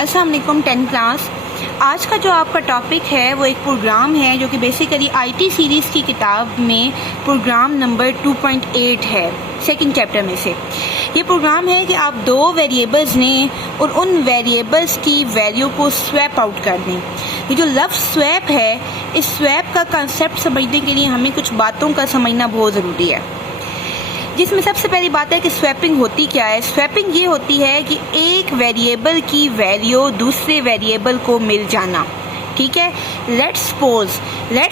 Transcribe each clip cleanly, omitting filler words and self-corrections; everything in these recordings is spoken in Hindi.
अस्सलाम वालेकुम 10th क्लास। आज का जो आपका टॉपिक है वो एक प्रोग्राम है जो कि बेसिकली आईटी सीरीज़ की किताब में प्रोग्राम नंबर 2.8 है, सेकंड चैप्टर में से। ये प्रोग्राम है कि आप दो वेरिएबल्स लें और उन वेरिएबल्स की वैल्यू को स्वैप आउट कर दें। ये जो लफ्ज़ स्वैप है, इस स्वैप का कंसेप्ट समझने के लिए हमें कुछ बातों का समझना बहुत ज़रूरी है, जिसमें सबसे पहली बात है कि स्वैपिंग होती क्या है। स्वैपिंग ये होती है कि एक वेरिएबल की वैल्यू दूसरे वेरिएबल को मिल जाना। ठीक है, लेट्स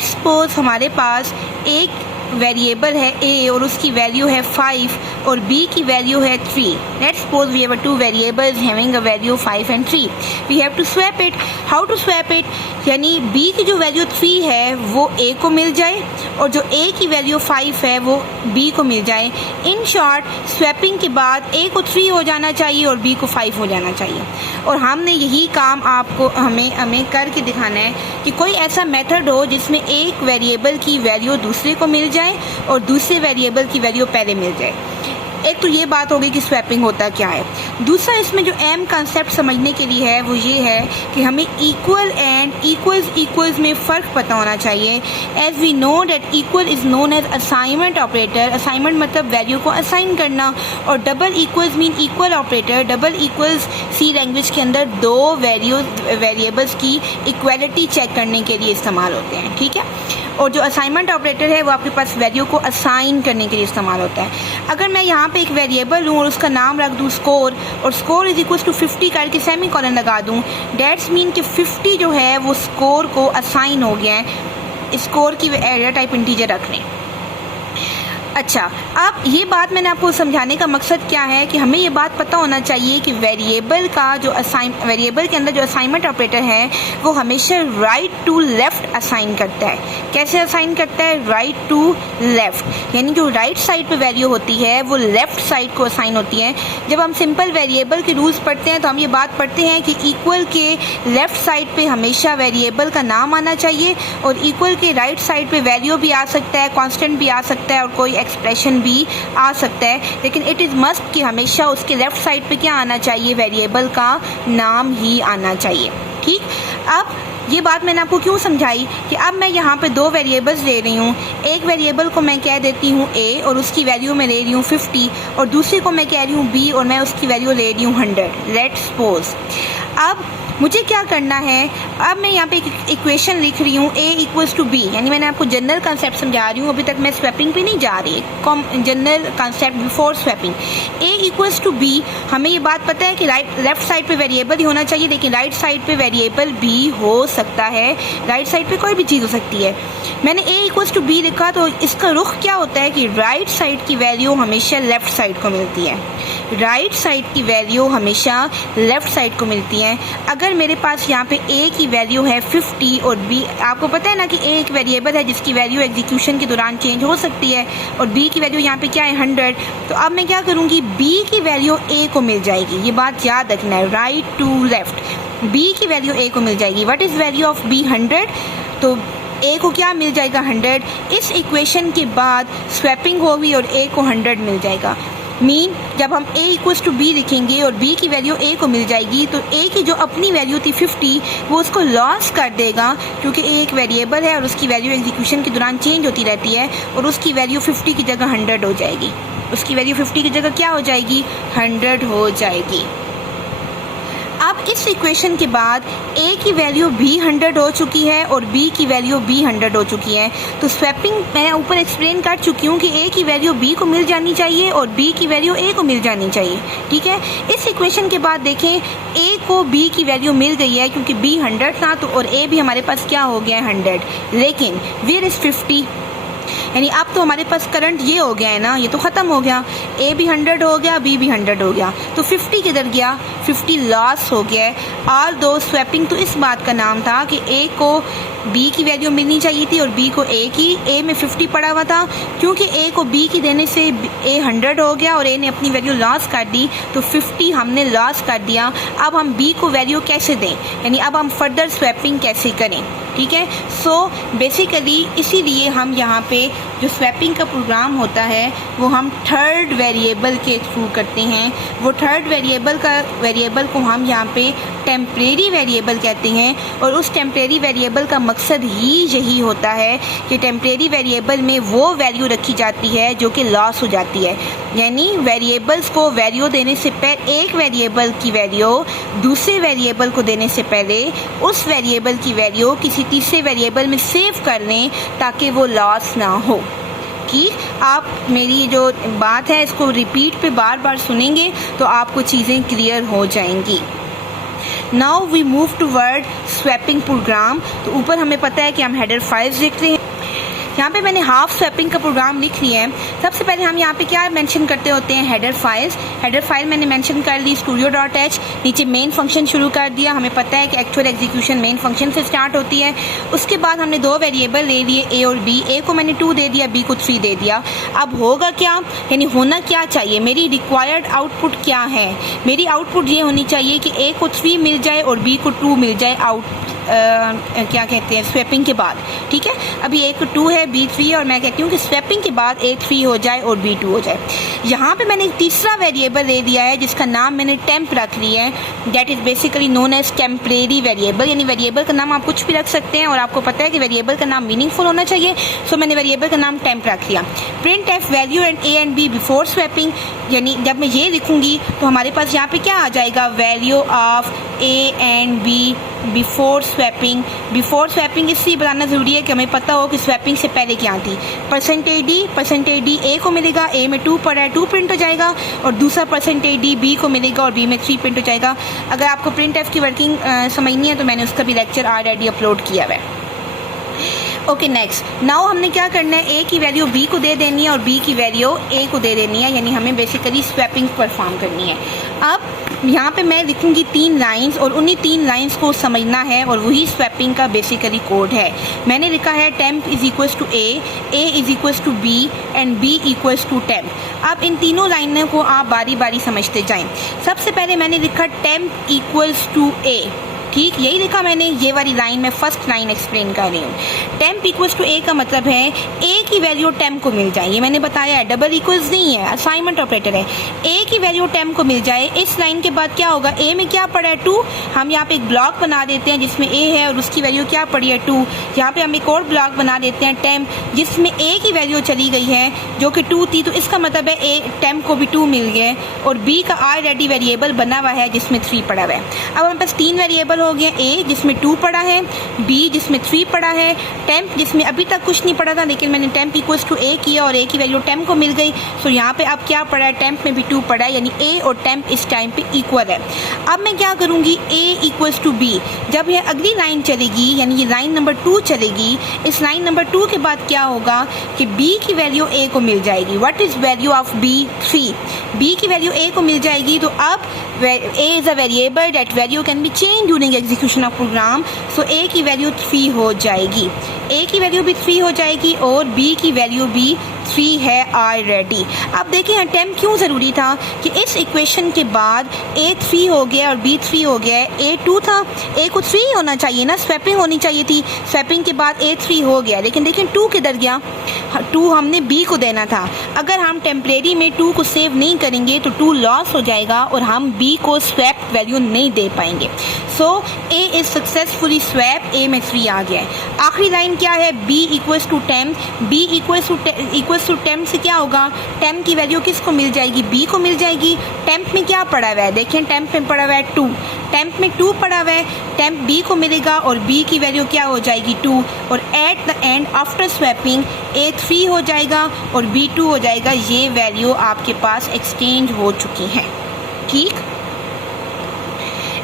सपोज हमारे पास एक वेरिएबल है a और उसकी वैल्यू है 5 और b की वैल्यू है 3। Let's suppose we have two variables having a value 5 and 3। We have to swap it. How to swap it, यानी b की जो वैल्यू 3 है वो a को मिल जाए और जो a की वैल्यू 5 है वो b को मिल जाए। इन शॉर्ट, स्वैपिंग के बाद a को 3 हो जाना चाहिए और b को 5 हो जाना चाहिए। और हमने यही काम आपको हमें करके दिखाना है कि कोई ऐसा मेथड हो जिसमें एक वेरिएबल की वैल्यू दूसरे को मिल जाए और दूसरे वेरिएबल की वैल्यू पहले मिल जाए। एक तो ये बात होगी कि स्वैपिंग होता क्या है। दूसरा, इसमें जो एम कंसेप्ट समझने के लिए है वो ये है कि हमें इक्वल एंड इक्वल्स में फ़र्क पता होना चाहिए। As we know that equal is known as assignment operator. Assignment मतलब वैल्यू को असाइन करना, और double equals mean equal operator. Double equals C language के अंदर दो वेरिएबल्स की इक्वलिटी चेक करने के लिए इस्तेमाल होते हैं। ठीक है, और जो असाइनमेंट ऑपरेटर है वो आपके पास वैल्यू को असाइन करने के लिए इस्तेमाल होता है। अगर मैं यहाँ पे एक वेरिएबल लूँ और उसका नाम रख दूँ स्कोर, और स्कोर इज इक्वल टू 50 करके सेमी कॉलन लगा दूँ, डेट्स मीन कि 50 जो है वो स्कोर को असाइन हो गया है। स्कोर की एरिया टाइप इंटीजर रख लें। अच्छा, अब ये बात मैंने आपको समझाने का मकसद क्या है कि हमें ये बात पता होना चाहिए कि वेरिएबल के अंदर जो असाइनमेंट ऑपरेटर है वो हमेशा राइट टू लेफ्ट असाइन करता है। कैसे असाइन करता है? राइट टू लेफ्ट, यानी जो राइट साइड पे वैल्यू होती है वो लेफ्ट साइड को असाइन होती है। जब हम सिंपल वेरिएबल के रूल्स पढ़ते हैं तो हम ये बात पढ़ते हैं कि इक्वल के लेफ्ट साइड पे हमेशा वेरिएबल का नाम आना चाहिए और इक्वल के राइट साइड पे वैल्यू भी आ सकता है, कांस्टेंट भी आ सकता है और कोई एक्सप्रेशन भी आ सकता है, लेकिन इट इज़ मस्ट कि हमेशा उसके लेफ्ट साइड पे क्या आना चाहिए? वेरिएबल का नाम ही आना चाहिए। ठीक, अब ये बात मैंने आपको क्यों समझाई कि अब मैं यहाँ पे दो वेरिएबल्स ले रही हूँ। एक वेरिएबल को मैं कह देती हूँ a और उसकी वैल्यू मैं ले रही हूँ 50, और दूसरे को मैं कह रही हूँ b और मैं उसकी वैल्यू ले रही हूँ 100। लेट्स सपोज अब मुझे क्या करना है, अब मैं यहाँ पे एक इक्वेशन लिख रही हूँ a इक्वल्स टू b, यानी मैंने आपको जनरल कंसेप्ट समझा रही हूँ, अभी तक मैं स्वैपिंग पे नहीं जा रही, general concept before swapping. a equals to b, हमें ये बात पता है कि लेफ्ट साइड पे वेरिएबल ही होना चाहिए, लेकिन राइट साइड पे वेरिएबल भी हो सकता है, राइट साइड पे कोई भी चीज़ हो सकती है। मैंने a इक्वल्स टू b लिखा तो इसका रुख क्या होता है कि राइट साइड की वैल्यू हमेशा लेफ्ट साइड को मिलती है। राइट साइड की वैल्यू हमेशा लेफ्ट साइड को मिलती है। अगर मेरे पास यहाँ पे a की वैल्यू है 50 और b, आपको पता है ना कि a एक वेरिएबल है जिसकी वैल्यू एग्जीक्यूशन के दौरान चेंज हो सकती है, और b की वैल्यू यहाँ पे क्या है 100, तो अब मैं क्या करूँगी, b की वैल्यू a को मिल जाएगी। ये बात याद रखना है, राइट टू लेफ्ट, b की वैल्यू a को मिल जाएगी। What is value of b? 100, तो a को क्या मिल जाएगा? 100। इस इक्वेशन के बाद स्वैपिंग होगी और a को 100 मिल जाएगा। मीन जब हम a इक्वल्स टू b लिखेंगे और b की वैल्यू a को मिल जाएगी तो a की जो अपनी वैल्यू थी 50 वो उसको लॉस कर देगा, क्योंकि a एक वेरिएबल है और उसकी वैल्यू एग्जीक्यूशन के दौरान चेंज होती रहती है, और उसकी वैल्यू 50 की जगह 100 हो जाएगी। उसकी वैल्यू 50 की जगह क्या हो जाएगी? 100 हो जाएगी। अब इस इक्वेशन के बाद a की वैल्यू भी 100 हो चुकी है और b की वैल्यू भी 100 हो चुकी है, तो स्वैपिंग मैं ऊपर एक्सप्लेन कर चुकी हूँ कि a की वैल्यू b को मिल जानी चाहिए और b की वैल्यू a को मिल जानी चाहिए। ठीक है, इस इक्वेशन के बाद देखें a को b की वैल्यू मिल गई है क्योंकि b 100 था, तो और a भी हमारे पास क्या हो गया है? 100। लेकिन वेयर इज़ 50, यानी अब तो हमारे पास करंट ये हो गया है ना, ये तो ख़त्म हो गया, a भी 100 हो गया, b भी 100 हो गया, तो 50 किधर गया? 50 लॉस हो गया है। और दो स्वैपिंग तो इस बात का नाम था कि a को b की वैल्यू मिलनी चाहिए थी और b को a की। a में 50 पड़ा हुआ था, क्योंकि a को b की देने से a 100 हो गया और a ने अपनी वैल्यू लॉस कर दी, तो 50 हमने लॉस कर दिया। अब हम b को वैल्यू कैसे दें, यानी अब हम फर्दर स्वैपिंग कैसे करें? ठीक है, सो बेसिकली इसीलिए हम यहाँ पे जो स्वैपिंग का प्रोग्राम होता है वो हम थर्ड वेरिएबल के थ्रू करते हैं। वो थर्ड वेरिएबल को हम यहाँ पे टेम्परेरी वेरिएबल कहते हैं, और उस टेम्परेरी वेरिएबल का मकसद ही यही होता है कि टेम्परेरी वेरिएबल में वो वैल्यू रखी जाती है जो कि लॉस हो जाती है। यानी वेरिएबल्स को वैल्यू देने से पहले, एक वेरिएबल की वैल्यू दूसरे वेरिएबल को देने से पहले उस वेरिएबल की वैल्यू किसी तीसरे वेरिएबल में सेव कर लें ताकि वो लॉस ना हो। कि आप मेरी जो बात है इसको रिपीट पे बार बार सुनेंगे तो आपको चीज़ें क्लियर हो जाएंगी। Now we move to word swapping program. तो ऊपर हमें पता है कि हम हेडर फाइल्स लिख रहे हैं। यहाँ पे मैंने हाफ स्वैपिंग का प्रोग्राम लिख लिया है। सबसे पहले हम यहाँ पे क्या मेंशन करते होते हैं, हेडर फाइल्स। हेडर फाइल मैंने मेंशन कर दी studio.h, नीचे मेन फंक्शन शुरू कर दिया। हमें पता है कि एक्चुअल एग्जीक्यूशन मेन फंक्शन से स्टार्ट होती है। उसके बाद हमने दो वेरिएबल ले लिए, a और b। a को मैंने 2 दे दिया, b को 3 दे दिया। अब होगा क्या, यानी होना क्या चाहिए, मेरी रिक्वायर्ड आउटपुट क्या है। मेरी आउटपुट ये होनी चाहिए कि a को 3 मिल जाए और b को 2 मिल जाए क्या कहते हैं स्वैपिंग के बाद। ठीक है, अभी a को 2 है, b 3, और मैं कहती हूँ कि स्वैपिंग के बाद a 3 हो जाए और b 2 हो जाए। यहाँ पे मैंने एक तीसरा वेरिएबल ले दिया है जिसका नाम मैंने टेम्प रख लिया है। That is basically known as temporary variable. यानी वेरिएबल का नाम आप कुछ भी रख सकते हैं और आपको पता है कि वेरिएबल का नाम मीनिंगफुल होना चाहिए, सो मैंने वेरिएबल का नाम टेम्प रख लिया। Print F value and a and b before swapping. यानी जब मैं ये लिखूंगी तो हमारे पास यहाँ पे क्या आ जाएगा, value of a and b before swapping. Before swapping इसलिए बताना ज़रूरी है कि हमें पता हो कि स्वैपिंग से पहले क्या थी। परसेंटेज डी a को मिलेगा, a में 2 पड़ा है 2 प्रिंट हो जाएगा, और दूसरा परसेंटेज डी b को मिलेगा और b में 3 प्रिंट हो जाएगा। अगर आपको प्रिंट एफ की वर्किंग समझनी है तो मैंने उसका भी लेक्चर ऑलरेडी अपलोड किया हुआ है। ओके, नेक्स्ट नाउ हमने क्या करना है, a की वैल्यू b को दे देनी है और b की वैल्यू a को दे देनी है। यानी हमें बेसिकली स्वैपिंग परफॉर्म करनी है। अब यहाँ पे मैं लिखूंगी 3 लाइंस और उन्हीं 3 लाइंस को समझना है और वही स्वैपिंग का बेसिकली कोड है। मैंने लिखा है temp is equals to a is equals to b and b equals to temp. अब इन तीनों लाइनों को आप बारी बारी समझते जाएं। सबसे पहले मैंने लिखा टेम्प इक्वल्स टू a। ठीक, यही लिखा मैंने, ये वाली लाइन में फर्स्ट लाइन एक्सप्लेन कर रही हूँ। टेम्प इक्वल्स टू a का मतलब है a की वैल्यू टेम्प को मिल जाए। ये मैंने बताया है, डबल इक्वल्स नहीं है, असाइनमेंट ऑपरेटर है। a की वैल्यू टेम्प को मिल जाए। इस लाइन के बाद क्या होगा, a में क्या पड़ा है 2। हम यहाँ पे एक ब्लॉक बना देते हैं जिसमें a है और उसकी वैल्यू क्या पड़ी है 2। यहाँ पे हम एक और ब्लॉक बना देते हैं टेम्प, जिसमें a की वैल्यू चली गई है जो कि 2 थी। तो इसका मतलब है a टेम्प को भी 2 मिल गया और b का ऑलरेडी वेरिएबल बना हुआ है जिसमें 3 पड़ा हुआ है। अब हमारे पास 3 वेरिएबल हो गए, a जिसमें 2 पड़ा है, b जिसमें 3 पड़ा है, टेम्प जिसमें अभी तक कुछ नहीं पड़ा था लेकिन मैंने टेम्प इक्वल्स टू a किया और a की वैल्यू टेम्प को मिल गई। सो यहाँ पे अब क्या पड़ा है, टेम्प में भी 2 पड़ा है, यानी a और टेम्प इस टाइम पे इक्वल है। अब मैं क्या करूँगी, a इक्वल्स टू b। जब यह अगली लाइन चलेगी यानी ये लाइन नंबर 2 चलेगी, इस लाइन नंबर 2 के बाद क्या होगा कि b की वैल्यू a को मिल जाएगी। What is value of b 3। b की वैल्यू a को मिल जाएगी। तो अब a is a variable that value can be change during execution of program. So a की वैल्यू 3 हो जाएगी, a की वैल्यू भी 3 हो जाएगी और b की वैल्यू भी 3 है ऑलरेडी। अब देखिए यहाँ टेम्प क्यों ज़रूरी था कि इस इक्वेशन के बाद a 3 हो गया और b 3 हो गया है। a 2 था, a को 3 होना चाहिए ना, स्वैपिंग होनी चाहिए थी। स्वैपिंग के बाद a 3 हो गया, लेकिन देखिए 2 किधर गया, 2 हमने b को देना था। अगर हम टेम्परेरी में 2 को सेव नहीं करेंगे तो 2 लॉस हो जाएगा और हम b को स्वैप वैल्यू नहीं दे पाएंगे। सो a is successfully swap, a में 3 आ गया है। आखिरी लाइन क्या है, b equals to temp. b equals to temp से क्या होगा, टेम्प की वैल्यू किसको मिल जाएगी, b को मिल जाएगी। टेम्प में क्या पड़ा हुआ है, देखिए टेम्प में पड़ा हुआ है 2, टेम्प में 2 पड़ा हुआ है, टेम्प b को मिलेगा और b की वैल्यू क्या हो जाएगी 2। और at the end after swapping a 3 हो जाएगा और b 2 हो जाएगा। ये वैल्यू आपके पास एक्सचेंज हो चुकी है। ठीक,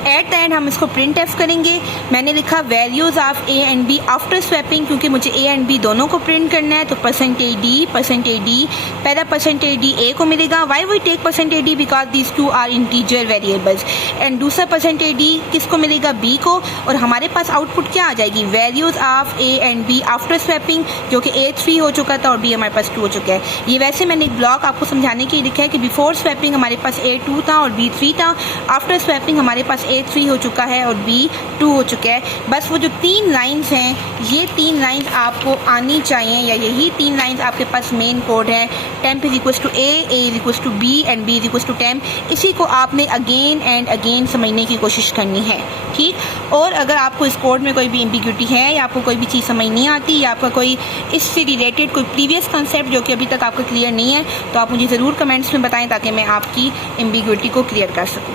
एट द एंड हम इसको प्रिंट एफ करेंगे। मैंने लिखा values of a and b after swapping, क्योंकि मुझे a एंड b दोनों को प्रिंट करना है। तो परसेंटेज डी पहला परसेंटेज डी a को मिलेगा। Why we take percentage D, because these 2 are integer variables. And दूसरा परसेंटेज डी किसको मिलेगा, b को। और हमारे पास आउटपुट क्या आ जाएगी, values of a and b after swapping, जो कि a 3 हो चुका था और b हमारे पास 2 हो चुका है। ये वैसे मैंने एक ब्लॉक आपको समझाने के लिए लिखा है कि बिफोर स्वैपिंग हमारे पास a 2 था और b 3 था, आफ्टर स्वैपिंग हमारे पास a 3 हो चुका है और B 2 हो चुका है। बस वो जो 3 लाइंस हैं, ये 3 लाइंस आपको आनी चाहिए, या यही 3 लाइंस आपके पास मेन कोड है। temp is equal to A is equal to B and B is equal to temp। इसी को आपने अगेन एंड अगेन समझने की कोशिश करनी है, ठीक। और अगर आपको इस कोड में कोई भी एम्बिग्यूटी है या आपको कोई भी चीज़ समझ नहीं आती या आपका कोई इससे रिलेटेड कोई प्रीवियस कंसेप्ट जो कि अभी तक आपका क्लियर नहीं है, तो आप मुझे ज़रूर कमेंट्स में बताएं ताकि मैं आपकी एम्बिग्यूटी को क्लियर कर सकूं।